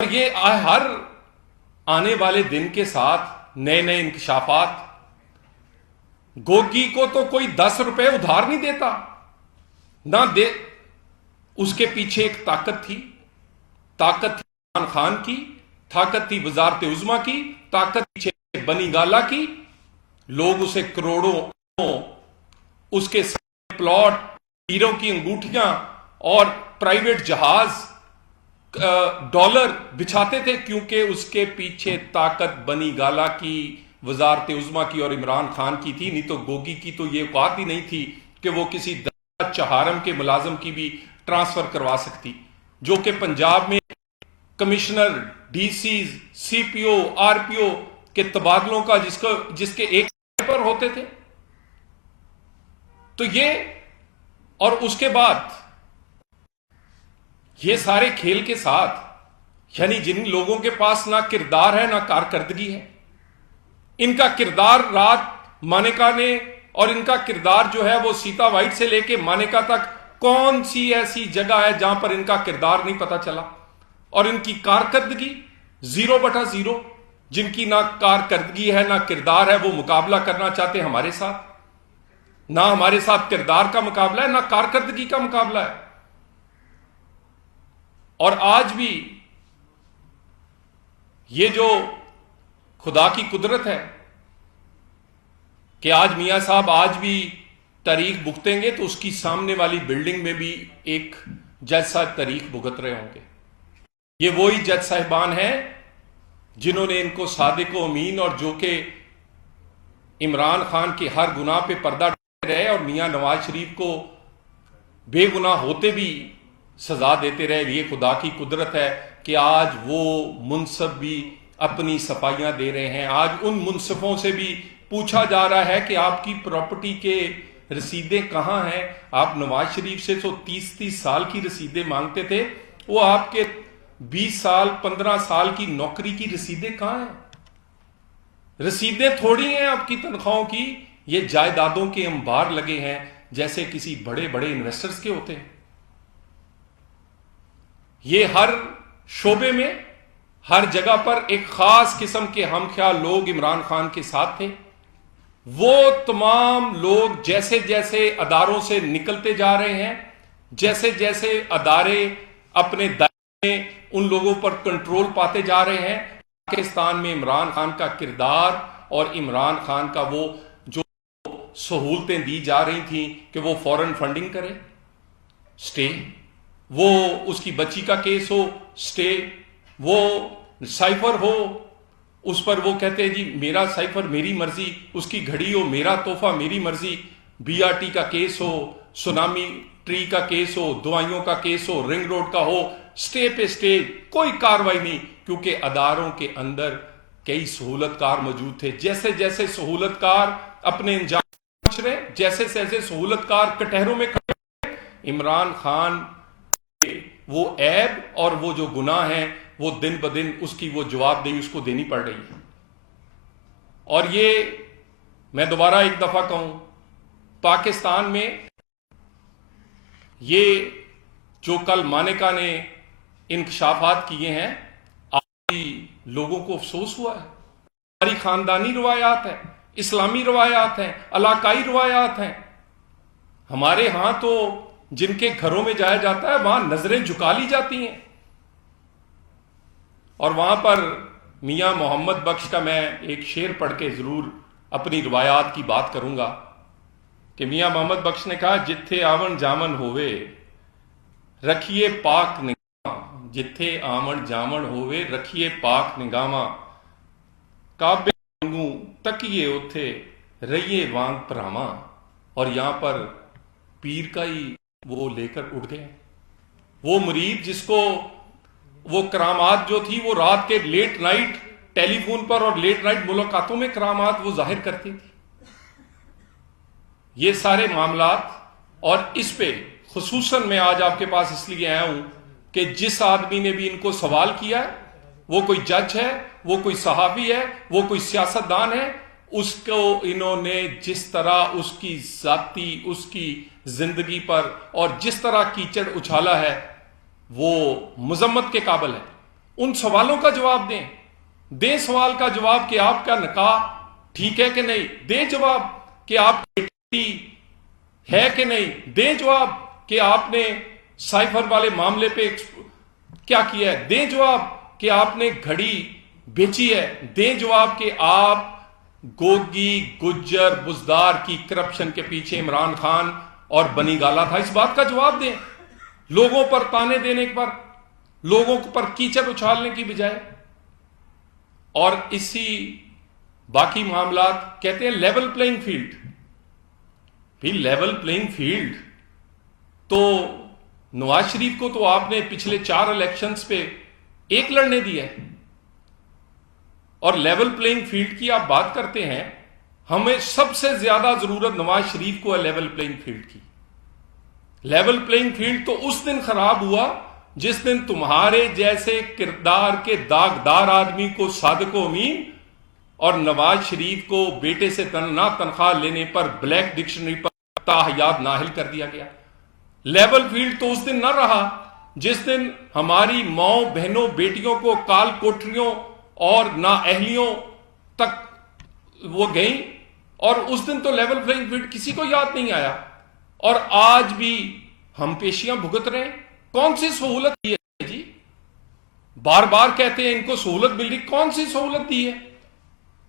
یہ ہر آنے والے دن کے ساتھ نئے نئے انکشافات. گوگی کو تو کوئی 10 روپے ادھار نہیں دیتا نہ دے. اس کے پیچھے ایک طاقت تھی عمران خان کی، طاقت تھی وزارت عظمیٰ کی، طاقت پیچھے بنی گالا کی. لوگ اسے کروڑوں اس کے پلاٹ، ہیروں کی انگوٹھیاں اور پرائیویٹ جہاز، ڈالر بچھاتے تھے، کیونکہ اس کے پیچھے طاقت بنی گالا کی، وزارت عظمیٰ کی اور عمران خان کی تھی. نہیں تو گوگی کی تو یہ اوقات ہی نہیں تھی کہ وہ کسی چہارم کے ملازم کی بھی ٹرانسفر کروا سکتی، جو کہ پنجاب میں کمشنر، ڈی سیز، سی پی او، آر پی او کے تبادلوں کا جس کے ایک پر ہوتے تھے. تو یہ، اور اس کے بعد یہ سارے کھیل کے ساتھ، یعنی جن لوگوں کے پاس نہ کردار ہے نہ کارکردگی ہے، ان کا کردار رات مانیکا نے، اور ان کا کردار جو ہے وہ سیتا وائٹ سے لے کے مانیکا تک کون سی ایسی جگہ ہے جہاں پر ان کا کردار نہیں پتا چلا، اور ان کی کارکردگی 0/0. جن کی نہ کارکردگی ہے نہ کردار ہے، وہ مقابلہ کرنا چاہتے ہیں ہمارے ساتھ. نہ ہمارے ساتھ کردار کا مقابلہ ہے نہ کارکردگی کا مقابلہ ہے. اور آج بھی یہ جو خدا کی قدرت ہے کہ آج میاں صاحب آج بھی تاریخ بھگتیں گے، تو اس کی سامنے والی بلڈنگ میں بھی ایک جج صاحب تاریخ بھگت رہے ہوں گے. یہ وہی جج صاحبان ہیں جنہوں نے ان کو صادق و امین، اور جو کہ عمران خان کے ہر گناہ پہ پردہ ڈالتے رہے اور میاں نواز شریف کو بے گناہ ہوتے بھی سزا دیتے رہے. یہ خدا کی قدرت ہے کہ آج وہ منصف بھی اپنی صفائیاں دے رہے ہیں. آج ان منصفوں سے بھی پوچھا جا رہا ہے کہ آپ کی پراپرٹی کے رسیدیں کہاں ہیں. آپ نواز شریف سے تو 30 سال کی رسیدیں مانگتے تھے، وہ آپ کے 20 سال 15 سال کی نوکری کی رسیدیں کہاں ہیں؟ رسیدیں تھوڑی ہیں آپ کی تنخواہوں کی. یہ جائیدادوں کے انبار لگے ہیں جیسے کسی بڑے بڑے انویسٹرز کے ہوتے ہیں. یہ ہر شعبے میں، ہر جگہ پر ایک خاص قسم کے ہم خیال لوگ عمران خان کے ساتھ تھے. وہ تمام لوگ جیسے جیسے اداروں سے نکلتے جا رہے ہیں، جیسے جیسے ادارے اپنے دائرے میں ان لوگوں پر کنٹرول پاتے جا رہے ہیں، پاکستان میں عمران خان کا کردار اور عمران خان کا وہ جو سہولتیں دی جا رہی تھیں کہ وہ فورن فنڈنگ کرے، سٹے، وہ اس کی بچی کا کیس ہو، سٹے، وہ سائفر ہو، اس پر وہ کہتے ہیں جی میرا سائفر میری مرضی، اس کی گھڑی ہو میرا تحفہ میری مرضی. بی آر ٹی کا کیس ہو، سونامی ٹری کا کیس ہو، دوائیوں کا کیس ہو، رنگ روڈ کا ہو، سٹے پہ سٹے، کوئی کاروائی نہیں، کیونکہ اداروں کے اندر کئی سہولت کار موجود تھے. جیسے جیسے سہولت کار اپنے انجام پہنچ رہے، جیسے جیسے سہولت کار کٹہروں میں کھڑے، عمران خان وہ عیب اور وہ جو گناہ ہیں وہ دن بدن اس کی وہ جواب دہی اس کو دینی پڑ رہی ہے. اور یہ میں دوبارہ ایک دفعہ کہوں، پاکستان میں یہ جو کل مانیکا نے انکشافات کیے ہیں، آج لوگوں کو افسوس ہوا ہے. ہماری خاندانی روایات ہیں، اسلامی روایات ہیں، علاقائی روایات ہیں. ہمارے ہاں تو جن کے گھروں میں جایا جاتا ہے وہاں نظریں جھکا لی جاتی ہیں، اور وہاں پر میاں محمد بخش کا میں ایک شعر پڑھ کے ضرور اپنی روایات کی بات کروں گا کہ میاں محمد بخش نے کہا، جتھے آون جامن ہوئے رکھیے پاک نگاہاں، جتھے آون جامن ہوئے رکھیے پاک نگاہاں، کعبے وانگوں تکیے اتھے رہیے وانگ پراواں. اور یہاں پر پیر کا ہی وہ لے کر اٹھ گئے. وہ مرید جس کو وہ کرامات جو تھی وہ رات کے لیٹ نائٹ ٹیلی فون پر اور لیٹ نائٹ ملاقاتوں میں کرامات وہ ظاہر کرتی تھی. یہ سارے معاملات، اور اس پہ خصوصاً میں آج آپ کے پاس اس لیے آیا ہوں کہ جس آدمی نے بھی ان کو سوال کیا ہے، وہ کوئی جج ہے، وہ کوئی صحافی ہے، وہ کوئی سیاستدان ہے، اس کو انہوں نے جس طرح اس کی ذاتی، اس کی زندگی پر اور جس طرح کیچڑ اچھالا ہے وہ مذمت کے قابل ہے. ان سوالوں کا جواب دیں سوال کا جواب کہ آپ کا نکاح ٹھیک ہے کہ نہیں، دیں جواب کہ آپ بیٹی ہے کہ نہیں، دیں جواب کہ آپ نے سائفر والے معاملے پہ کیا کیا ہے، دیں جواب کہ آپ نے گھڑی بیچی ہے، دیں جواب کہ آپ گوگی گجر بزدار کی کرپشن کے پیچھے عمران خان اور بنی گالا تھا، اس بات کا جواب دیں، لوگوں پر تانے دینے پر، لوگوں پر کیچڑ اچھالنے کی بجائے۔ اور اسی باقی معاملات کہتے ہیں لیول پلینگ فیلڈ، بھی لیول پلینگ فیلڈ تو نواز شریف کو تو آپ نے پچھلے 4 الیکشنز پہ 1 لڑنے دیا ہے، اور لیول پلینگ فیلڈ کی آپ بات کرتے ہیں، ہمیں سب سے زیادہ ضرورت نواز شریف کو ہے لیول پلینگ فیلڈ کی۔ لیول پلینگ فیلڈ تو اس دن خراب ہوا جس دن تمہارے جیسے کردار کے داغدار آدمی کو صادق و امین اور نواز شریف کو بیٹے سے نہ تنخواہ لینے پر بلیک ڈکشنری پر تاحیات نااہل کر دیا گیا۔ لیول فیلڈ تو اس دن نہ رہا جس دن ہماری ماؤں بہنوں بیٹیوں کو کال کوٹریوں اور نااہلیوں تک وہ گئیں، اور اس دن تو لیول پلینگ فیلڈ کسی کو یاد نہیں آیا، اور آج بھی ہم پیشیاں بھگت رہے ہیں۔ کون سی سہولت دی ہے جی؟ بار بار کہتے ہیں ان کو سہولت مل رہی، کون سی سہولت دی ہے؟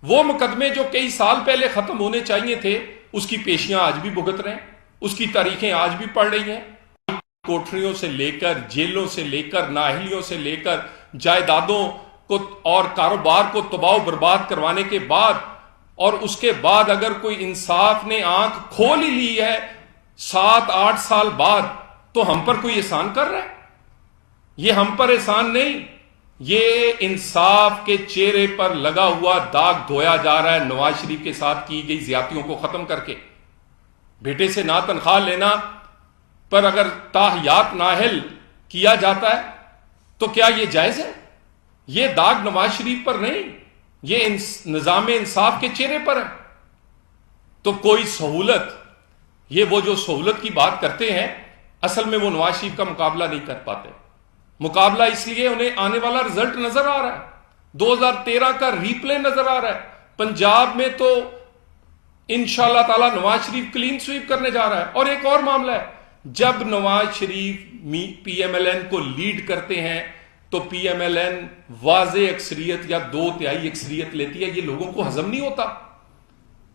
وہ مقدمے جو کئی سال پہلے ختم ہونے چاہیے تھے اس کی پیشیاں آج بھی بھگت رہے ہیں، اس کی تاریخیں آج بھی پڑھ رہی ہیں، کوٹریوں سے لے کر جیلوں سے لے کر نااہلیوں سے لے کر جائیدادوں کو اور کاروبار کو تباہ و برباد کروانے کے بعد، اور اس کے بعد اگر کوئی انصاف نے آنکھ کھول ہی لی ہے 7-8 سال بعد تو ہم پر کوئی احسان کر رہا ہے؟ یہ ہم پر احسان نہیں، یہ انصاف کے چہرے پر لگا ہوا داغ دھویا جا رہا ہے نواز شریف کے ساتھ کی گئی زیادتیوں کو ختم کر کے۔ بیٹے سے نہ تنخواہ لینا پر اگر تاحیات نااہل کیا جاتا ہے تو کیا یہ جائز ہے؟ یہ داغ نواز شریف پر نہیں، یہ نظام انصاف کے چہرے پر ہے۔ تو کوئی سہولت، یہ وہ جو سہولت کی بات کرتے ہیں اصل میں وہ نواز شریف کا مقابلہ نہیں کر پاتے۔ مقابلہ اس لیے انہیں آنے والا رزلٹ نظر آ رہا ہے، 2013 کا ری پلے نظر آ رہا ہے۔ پنجاب میں تو انشاءاللہ تعالی نواز شریف کلین سویپ کرنے جا رہا ہے۔ اور ایک اور معاملہ ہے، جب Nawaz Sharif P M L N کو لیڈ کرتے ہیں تو پی ایم ایل این واضح اکثریت یا 2/3 اکثریت لیتی ہے، یہ لوگوں کو ہضم نہیں ہوتا۔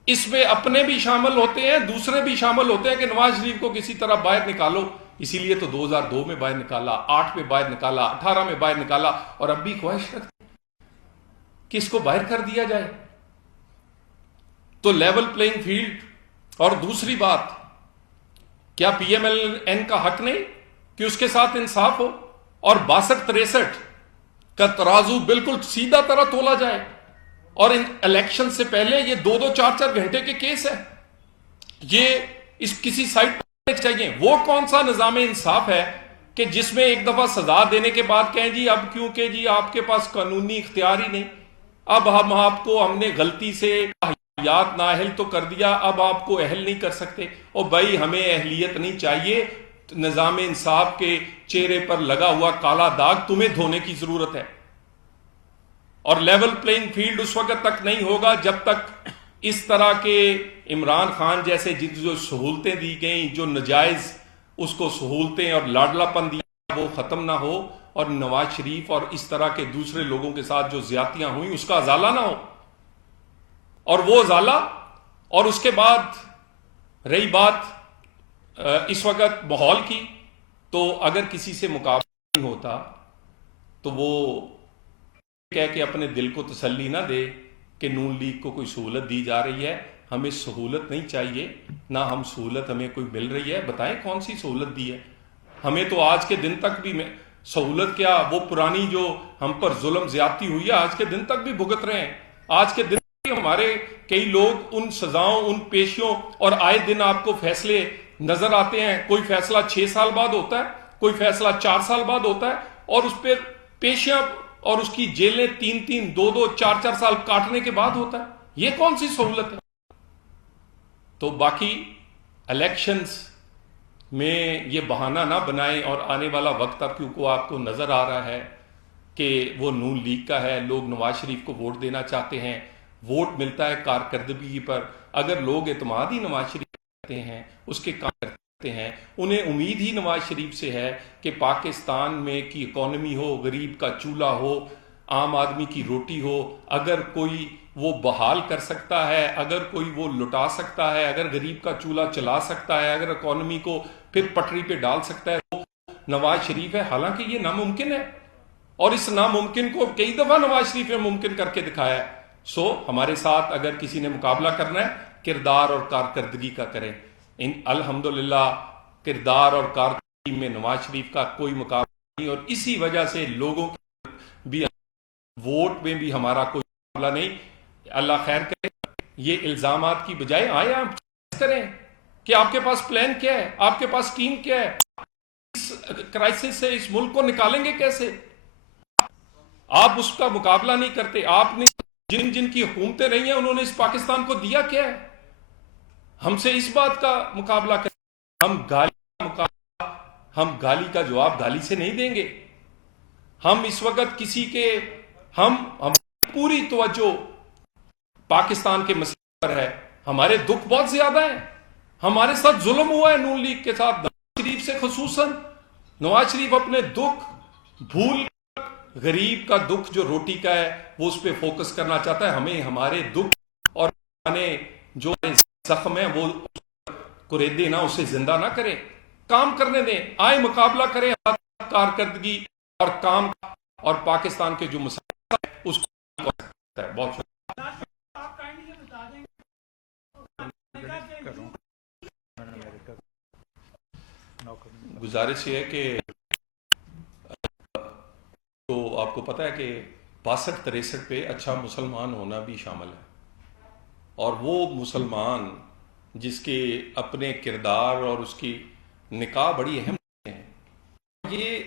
اس میں اپنے بھی شامل ہوتے ہیں، دوسرے بھی شامل ہوتے ہیں کہ نواز شریف کو کسی طرح باہر نکالو، اسی لیے تو 2002 میں باہر نکالا، 8 میں باہر نکالا، 18 میں باہر نکالا، اور اب بھی خواہش رکھتے ہیں کہ اس کو باہر کر دیا جائے۔ تو لیول پلینگ فیلڈ۔ اور دوسری بات، کیا پی ایم ایل این کا حق نہیں کہ اس کے ساتھ انصاف ہو اور 62-63 کا ترازو بالکل سیدھا طرح تولا جائے؟ اور ان الیکشن سے پہلے یہ 2-2 4-4 گھنٹے کے کیس ہے، یہ اس کسی سائٹ پر چاہیے۔ وہ کون سا نظام انصاف ہے کہ جس میں ایک دفعہ سزا دینے کے بعد کہیں جی اب کیونکہ جی آپ کے پاس قانونی اختیار ہی نہیں، اب ہم نے غلطی سے یاد نااہل تو کر دیا، اب آپ کو اہل نہیں کر سکتے؟ اور بھائی ہمیں اہلیت نہیں چاہیے، نظام انصاف کے چہرے پر لگا ہوا کالا داغ تمہیں دھونے کی ضرورت ہے۔ اور لیول پلینگ فیلڈ اس وقت تک نہیں ہوگا جب تک اس طرح کے عمران خان جیسے جو سہولتیں دی گئیں، جو نجائز اس کو سہولتیں اور لاڈلا پن دیا، وہ ختم نہ ہو، اور نواز شریف اور اس طرح کے دوسرے لوگوں کے ساتھ جو زیادتیاں ہوئیں اس کا ازالہ نہ ہو۔ اور وہ ازالہ، اور اس کے بعد رہی بات اس وقت ماحول کی، تو اگر کسی سے مقابلہ نہیں ہوتا تو وہ کہہ کے اپنے دل کو تسلی نہ دے کہ نون لیگ کو کوئی سہولت دی جا رہی ہے۔ ہمیں سہولت نہیں چاہیے، نہ ہم سہولت ہمیں کوئی مل رہی ہے، بتائیں کون سی سہولت دی ہے ہمیں؟ تو آج کے دن تک بھی سہولت کیا، وہ پرانی جو ہم پر ظلم زیادتی ہوئی ہے آج کے دن تک بھی بھگت رہے ہیں۔ آج کے دن ہمارے کئی لوگ ان سزاؤں، ان پیشیوں، اور آئے دن آپ کو فیصلے نظر آتے ہیں، کوئی فیصلہ 6 سال بعد ہوتا ہے، کوئی فیصلہ 4 سال بعد ہوتا ہے، اور اس پہ پیشیاں اور اس کی جیلیں 3-3 2-2 4-4 سال کاٹنے کے بعد ہوتا ہے۔ یہ کون سی سہولت ہے؟ تو باقی الیکشنز میں یہ بہانہ نہ بنائیں، اور آنے والا وقت اب کیونکہ آپ کو نظر آ رہا ہے کہ وہ نون لیگ کا ہے, لوگ نواز شریف کو ووٹ دینا چاہتے ہیں, ووٹ ملتا ہے کارکردگی پر. اگر لوگ اعتماد ہی نواز شریف کرتے ہیں, اس کے کام کرتے ہیں, انہیں امید ہی نواز شریف سے ہے کہ پاکستان میں کی اکانومی ہو, غریب کا چولہا ہو, عام آدمی کی روٹی ہو, اگر کوئی وہ بحال کر سکتا ہے, اگر کوئی وہ لٹا سکتا ہے, اگر غریب کا چولہا چلا سکتا ہے, اگر اکانومی کو پھر پٹری پہ ڈال سکتا ہے, وہ نواز شریف ہے. حالانکہ یہ ناممکن ہے, اور اس ناممکن کو کئی دفعہ نواز شریف نے ممکن کر کے دکھایا ہے. ہمارے ساتھ اگر کسی نے مقابلہ کرنا ہے, کردار اور کارکردگی کا کریں. الحمدللہ کردار اور کارکردگی میں نواز شریف کا کوئی مقابلہ نہیں, اور اسی وجہ سے لوگوں بھی ووٹ میں بھی ہمارا کوئی مقابلہ نہیں. اللہ خیر کرے. یہ الزامات کی بجائے آئے آپ کریں کہ آپ کے پاس پلان کیا ہے, آپ کے پاس ٹیم کیا ہے, اس کرائسس سے اس ملک کو نکالیں گے کیسے. آپ اس کا مقابلہ نہیں کرتے. آپ نے جن جن کی حکومتیں رہی ہیں انہوں نے اس پاکستان کو دیا کیا ہے. ہم سے اس بات کا مقابلہ کریں. ہم گالی کا جواب گالی سے نہیں دیں گے. ہم اس وقت کسی کے ہم پوری توجہ پاکستان کے مسئلے پر ہے. ہمارے دکھ بہت زیادہ ہیں. ہمارے ساتھ ظلم ہوا ہے نون لیگ کے ساتھ, نواز شریف سے خصوصاً. نواز شریف اپنے دکھ بھول, غریب کا دکھ جو روٹی کا ہے وہ اس پہ فوکس کرنا چاہتا ہے. ہمیں ہمارے دکھ اور جو زخم ہے وہ کریدے نہ, اسے زندہ نہ کریں, کام کرنے دیں. آئے مقابلہ کریں کارکردگی اور کام اور پاکستان کے جو مسائل ہیں اس کو ہے. بہت شکریہ. گزارش یہ ہے کہ تو آپ کو پتہ ہے کہ 62-63 پہ اچھا مسلمان ہونا بھی شامل ہے, اور وہ مسلمان جس کے اپنے کردار اور اس کی نکاح بڑی اہم ہے.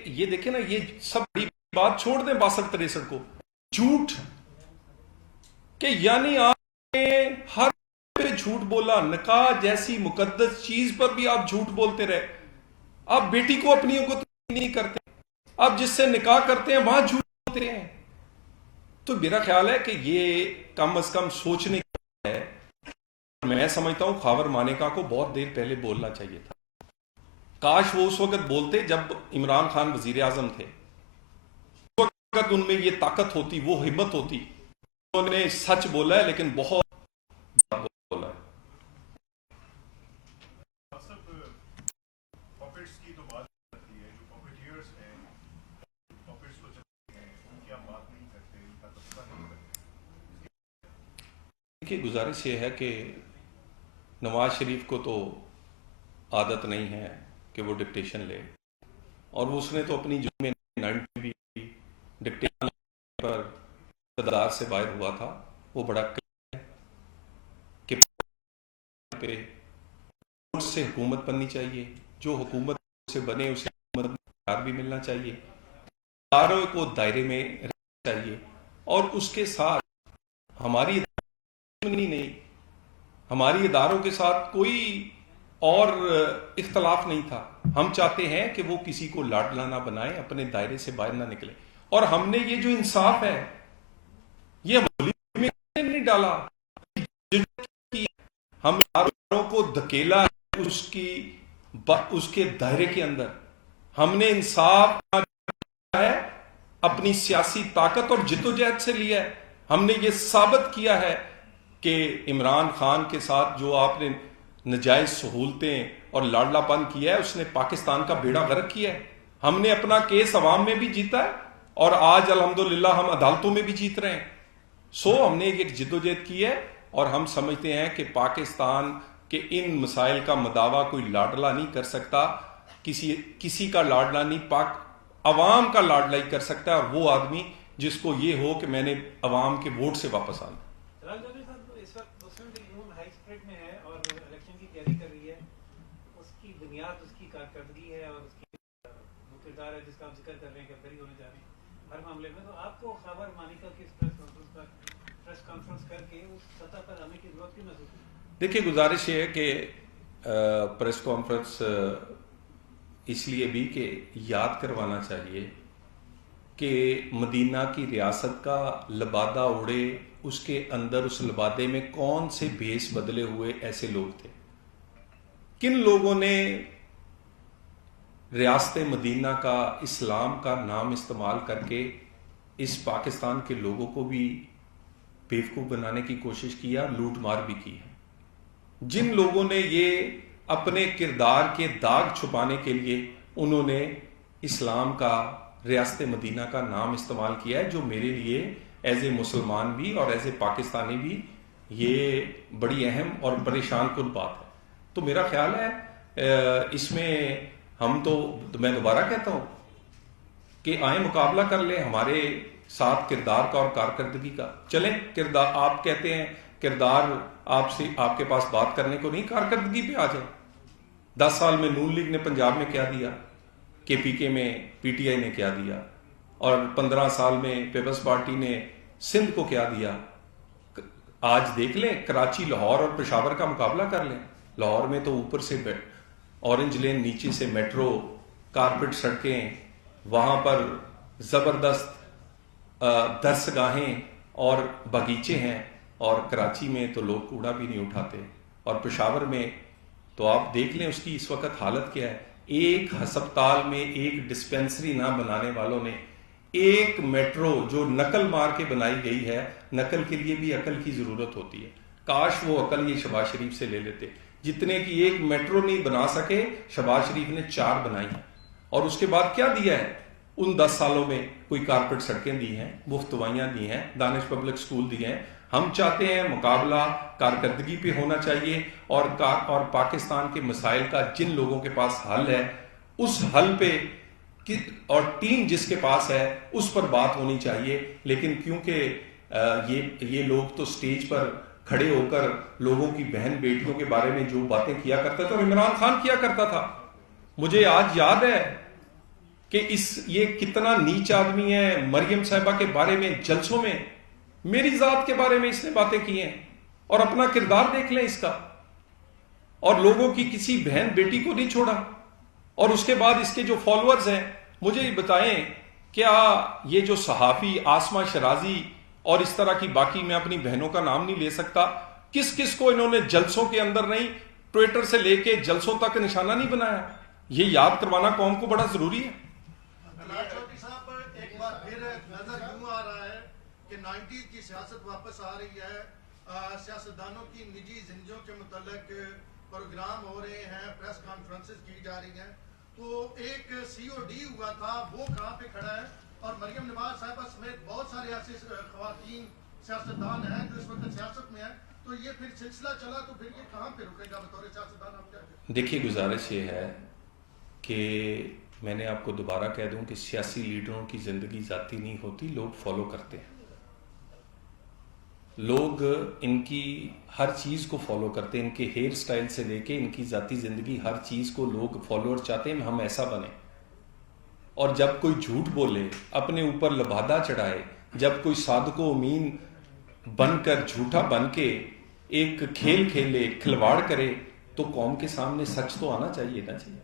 یہ دیکھیں نا, یہ سب بڑی بات چھوڑ دیں 62-63 کو. جھوٹ کہ یعنی آپ نے ہر پہ جھوٹ بولا, نکاح جیسی مقدس چیز پر بھی آپ جھوٹ بولتے رہے. آپ بیٹی کو اپنی کو نہیں کرتے, آپ جس سے نکاح کرتے ہیں وہاں جھوٹ بولتے ہیں. تو میرا خیال ہے کہ یہ کم از کم سوچنے کی ہے. میں سمجھتا ہوں خاور مانیکا کو بہت دیر پہلے بولنا چاہیے تھا. کاش وہ اس وقت بولتے جب عمران خان وزیر اعظم تھے. اس وقت ان میں یہ طاقت ہوتی, وہ ہمت ہوتی. انہوں نے سچ بولا ہے لیکن بہت بولا ہے. کی گزارش یہ ہے کہ نواز شریف کو تو عادت نہیں ہے کہ وہ ڈکٹیشن لے, اور اس نے تو اپنی جو میں 90 ڈکٹیشن پر اقتدار سے باہر ہوا تھا, وہ بڑا ہے کہ پہ سے حکومت بننی چاہیے. جو حکومت سے بنے اسے حکومت میں اختیار بھی ملنا چاہیے, اداروں کو دائرے میں رہنا چاہیے, اور اس کے ساتھ ہماری نہیں, ہماری اداروں کے ساتھ کوئی اور اختلاف نہیں تھا. ہم چاہتے ہیں کہ وہ کسی کو لاڈلا نہ بنائیں, اپنے دائرے سے باہر نہ نکلے. اور ہم نے یہ جو انصاف ہے یہ میں نہیں ڈالا, ہم اداروں کو دھکیلا اس کے دائرے کے اندر. ہم نے انصاف ہے اپنی سیاسی طاقت اور جدوجہد سے لیا ہے. ہم نے یہ ثابت کیا ہے کہ عمران خان کے ساتھ جو آپ نے نجائز سہولتیں اور لاڈلا پن کیا ہے, اس نے پاکستان کا بیڑا غرق کیا ہے. ہم نے اپنا کیس عوام میں بھی جیتا ہے, اور آج الحمدللہ ہم عدالتوں میں بھی جیت رہے ہیں. ہم نے ایک جدوجہد کی ہے, اور ہم سمجھتے ہیں کہ پاکستان کے ان مسائل کا مداوع کوئی لاڈلا نہیں کر سکتا. کسی کا لاڈلا نہیں, عوام کا لاڈلا ہی کر سکتا ہے, اور وہ آدمی جس کو یہ ہو کہ میں نے عوام کے ووٹ سے واپس آنا. دیکھیے گزارش یہ ہے کہ پریس کانفرنس اس لیے بھی کہ یاد کروانا چاہیے کہ مدینہ کی ریاست کا لبادہ اڑے، اس کے اندر اس لبادے میں کون سے بھیس بدلے ہوئے ایسے لوگ تھے؟ کن لوگوں نے ریاست مدینہ کا، اسلام کا نام استعمال کر کے اس پاکستان کے لوگوں کو بھی بیوقوف بنانے کی کوشش کیا، لوٹ مار بھی کی ہے؟ جن لوگوں نے یہ اپنے کردار کے داغ چھپانے کے لیے انہوں نے اسلام کا، ریاست مدینہ کا نام استعمال کیا ہے، جو میرے لیے ایز اے مسلمان بھی اور ایز اے پاکستانی بھی یہ بڑی اہم اور پریشان کن بات ہے۔ تو میرا خیال ہے اس میں ہم تو میں دوبارہ کہتا ہوں کہ آئیں مقابلہ کر لیں ہمارے ساتھ کردار کا اور کارکردگی کا۔ چلیں کردار، آپ کہتے ہیں کردار آپ سے، آپ کے پاس بات کرنے کو نہیں، کارکردگی پہ آ جائیں۔ 10 سال میں نون لیگ نے پنجاب میں کیا دیا، کے پی کے میں پی ٹی آئی نے کیا دیا، اور 15 سال میں پیپلز پارٹی نے سندھ کو کیا دیا۔ آج دیکھ لیں کراچی، لاہور اور پشاور کا مقابلہ کر لیں۔ لاہور میں تو اوپر سے اورنج لین، نیچے سے میٹرو، کارپٹ سڑکیں، وہاں پر زبردست درسگاہیں اور باغیچے ہیں، اور کراچی میں تو لوگ کوڑا بھی نہیں اٹھاتے، اور پشاور میں تو آپ دیکھ لیں اس کی اس وقت حالت کیا ہے۔ ایک ہسپتال میں ایک ڈسپینسری نہ بنانے والوں نے ایک میٹرو جو نقل مار کے بنائی گئی ہے، نقل کے لیے بھی عقل کی ضرورت ہوتی ہے، کاش وہ عقل یہ شہباز شریف سے لے لیتے، جتنے کی ایک میٹرو نہیں بنا سکے شہباز شریف نے 4 بنائی ہیں۔ اور اس کے بعد کیا دیا ہے ان 10 سالوں میں؟ کوئی کارپٹ سڑکیں دی ہیں، مفت دوائیاں دی ہیں، دانش پبلک سکول دیے ہیں۔ ہم چاہتے ہیں مقابلہ کارکردگی پہ ہونا چاہیے، اور پاکستان کے مسائل کا جن لوگوں کے پاس حل ہے اس حل پہ، اور ٹیم جس کے پاس ہے اس پر بات ہونی چاہیے۔ لیکن کیونکہ یہ لوگ تو سٹیج پر کھڑے ہو کر لوگوں کی بہن بیٹیوں کے بارے میں جو باتیں کیا کرتا تھا، اور عمران خان کیا کرتا تھا، مجھے آج یاد ہے کہ یہ کتنا نیچ آدمی ہے۔ مریم صاحبہ کے بارے میں جلسوں میں، میری ذات کے بارے میں اس نے باتیں کی ہیں، اور اپنا کردار دیکھ لیں اس کا، اور لوگوں کی کسی بہن بیٹی کو نہیں چھوڑا۔ اور اس کے بعد اس کے جو فالوورز ہیں، مجھے یہ بتائیں کیا یہ جو صحافی آسما شرازی اور اس طرح کی، باقی میں اپنی بہنوں کا نام نہیں لے سکتا، کس کس کو انہوں نے جلسوں کے اندر نہیں، ٹویٹر سے لے کے جلسوں تک نشانہ نہیں بنایا؟ یہ یاد کروانا قوم کو بڑا ضروری ہے۔ ایک بار پھر نظر یوں آ رہا ہے کہ 90 کی سیاست واپس آ رہی ہے، سیاستدانوں کی نجی زندگیوں کے متعلق پروگرام ہو رہے ہیں، پریس کانفرنسز کی جا رہی ہیں۔ تو ایک سی او ڈی ہوا تھا، وہ کہاں پہ کھڑا ہے؟ اور مریم نواز صاحبہ سمیت بہت سارے ایسے خواتین سیاستدان ہیں جو اس وقت سیاست میں ہیں، تو یہ پھر سلسلہ چلا تو پھر یہ کہاں پہ رکے گا بطور سیاستدان؟ آپ کیا کہتے ہیں؟ دیکھیے گزارش یہ ہے کہ میں نے آپ کو دوبارہ کہہ دوں کہ سیاسی لیڈروں کی زندگی ذاتی نہیں ہوتی، لوگ فالو کرتے ہیں، لوگ ان کی ہر چیز کو فالو کرتے ہیں، ان کے ہیئر سٹائل سے لے کے ان کی ذاتی زندگی، ہر چیز کو لوگ فالوور چاہتے ہیں ہم ایسا بنیں۔ اور جب کوئی جھوٹ بولے، اپنے اوپر لبادہ چڑھائے، جب کوئی صادق و امین بن کر، جھوٹا بن کے ایک کھیل کھیلے، کھلواڑ کرے، تو قوم کے سامنے سچ تو آنا چاہیے نا چاہیے۔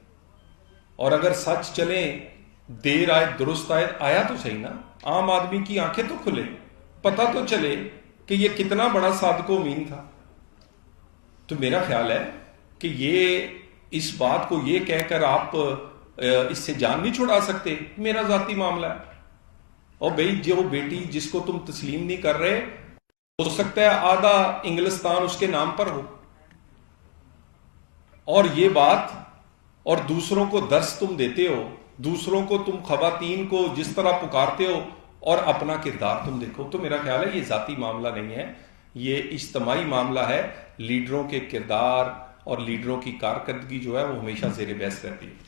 اور اگر سچ چلیں، دیر آئے درست آئے، آیا تو صحیح نا، عام آدمی کی آنکھیں تو کھلے، پتہ تو چلے کہ یہ کتنا بڑا صادق و امین تھا۔ تو میرا خیال ہے کہ یہ اس بات کو یہ کہہ کر آپ اس سے جان نہیں چھڑا سکتے، میرا ذاتی معاملہ ہے۔ اور بھئی جو بیٹی جس کو تم تسلیم نہیں کر رہے، ہو سکتا ہے آدھا انگلستان اس کے نام پر ہو، اور یہ بات، اور دوسروں کو درس تم دیتے ہو، دوسروں کو تم خواتین کو جس طرح پکارتے ہو، اور اپنا کردار تم دیکھو۔ تو میرا خیال ہے یہ ذاتی معاملہ نہیں ہے، یہ اجتماعی معاملہ ہے۔ لیڈروں کے کردار اور لیڈروں کی کارکردگی جو ہے وہ ہمیشہ زیر بحث رہتی ہے۔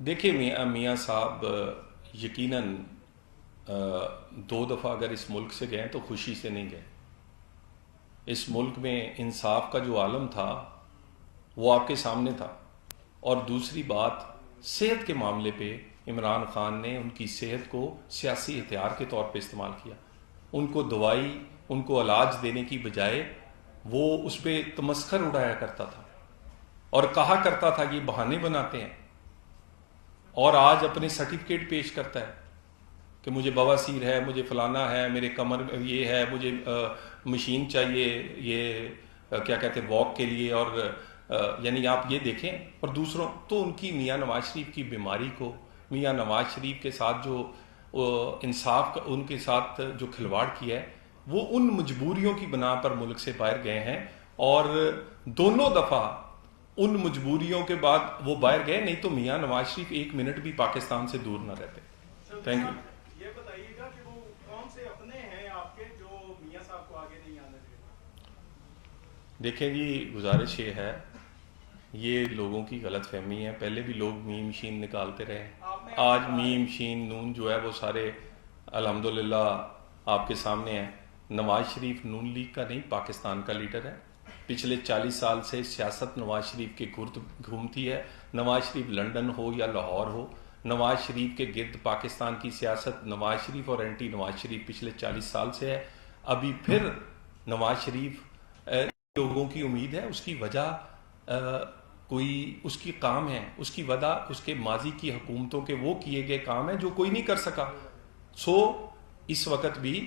دیکھیں میاں صاحب، یقیناً 2 دفعہ اگر اس ملک سے گئے تو خوشی سے نہیں گئے۔ اس ملک میں انصاف کا جو عالم تھا وہ آپ کے سامنے تھا۔ اور دوسری بات، صحت کے معاملے پہ عمران خان نے ان کی صحت کو سیاسی ہتھیار کے طور پہ استعمال کیا۔ ان کو دوائی، ان کو علاج دینے کی بجائے وہ اس پہ تمسخر اڑایا کرتا تھا۔ اور کہا کرتا تھا یہ بہانے بناتے ہیں، اور آج اپنے سرٹیفکیٹ پیش کرتا ہے کہ مجھے بواسیر ہے، مجھے فلانا ہے، میرے کمر یہ ہے، مجھے مشین چاہیے، یہ کیا کہتے ہیں واک کے لیے، اور یعنی آپ یہ دیکھیں. اور دوسروں تو ان کی میاں نواز شریف کی بیماری کو، میاں نواز شریف کے ساتھ جو انصاف کا ان کے ساتھ جو کھلواڑ کیا ہے، وہ ان مجبوریوں کی بنا پر ملک سے باہر گئے ہیں، اور دونوں دفعہ ان مجبوریوں کے بعد وہ باہر گئے، نہیں تو میاں نواز شریف ایک منٹ بھی پاکستان سے دور نہ رہتے. Thank you. یہ بتائیے گا کہ وہ کون سے اپنے ہیں آپ کے جو میاں صاحب کو آگے نہیں آنے دے؟ دیکھیں جی، گزارش یہ ہے، یہ لوگوں کی غلط فہمی ہے. پہلے بھی لوگ میم شین نکالتے رہے، آج میم شین نون جو ہے وہ سارے الحمدللہ آپ کے سامنے ہیں. نواز شریف نون لیگ کا نہیں، پاکستان کا لیڈر ہے. پچھلے 40 سال سے سیاست نواز شریف کے گرد گھومتی ہے. نواز شریف لنڈن ہو یا لاہور ہو، نواز شریف کے گرد پاکستان کی سیاست نواز شریف اور اینٹی نواز شریف پچھلے 40 سال سے ہے. ابھی پھر نواز شریف لوگوں کی امید ہے، اس کی وجہ کوئی اس کی کام ہے، اس کی وجہ اس کے ماضی کی حکومتوں کے وہ کیے گئے کام ہیں جو کوئی نہیں کر سکا. سو اس وقت بھی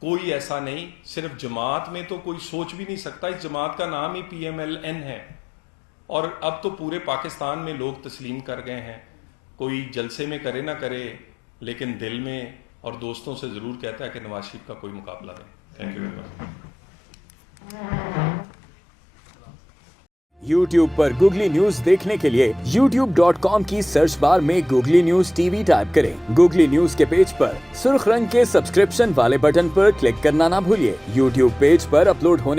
کوئی ایسا نہیں، صرف جماعت میں تو کوئی سوچ بھی نہیں سکتا. اس جماعت کا نام ہی PMLN ہے، اور اب تو پورے پاکستان میں لوگ تسلیم کر گئے ہیں. کوئی جلسے میں کرے نہ کرے، لیکن دل میں اور دوستوں سے ضرور کہتا ہے کہ نواز شریف کا کوئی مقابلہ نہیں. Thank you very much. YouTube per googly news دیکھنے کے لیے youtube.com کی سرچ بار میں گوگلی نیوز TV ٹائپ کریں. گوگلی نیوز کے پیج پر سرخ رنگ کے سبسکرپشن والے بٹن پر کلک کرنا نہ بھولیے. YouTube پیج پر اپلوڈ ہونے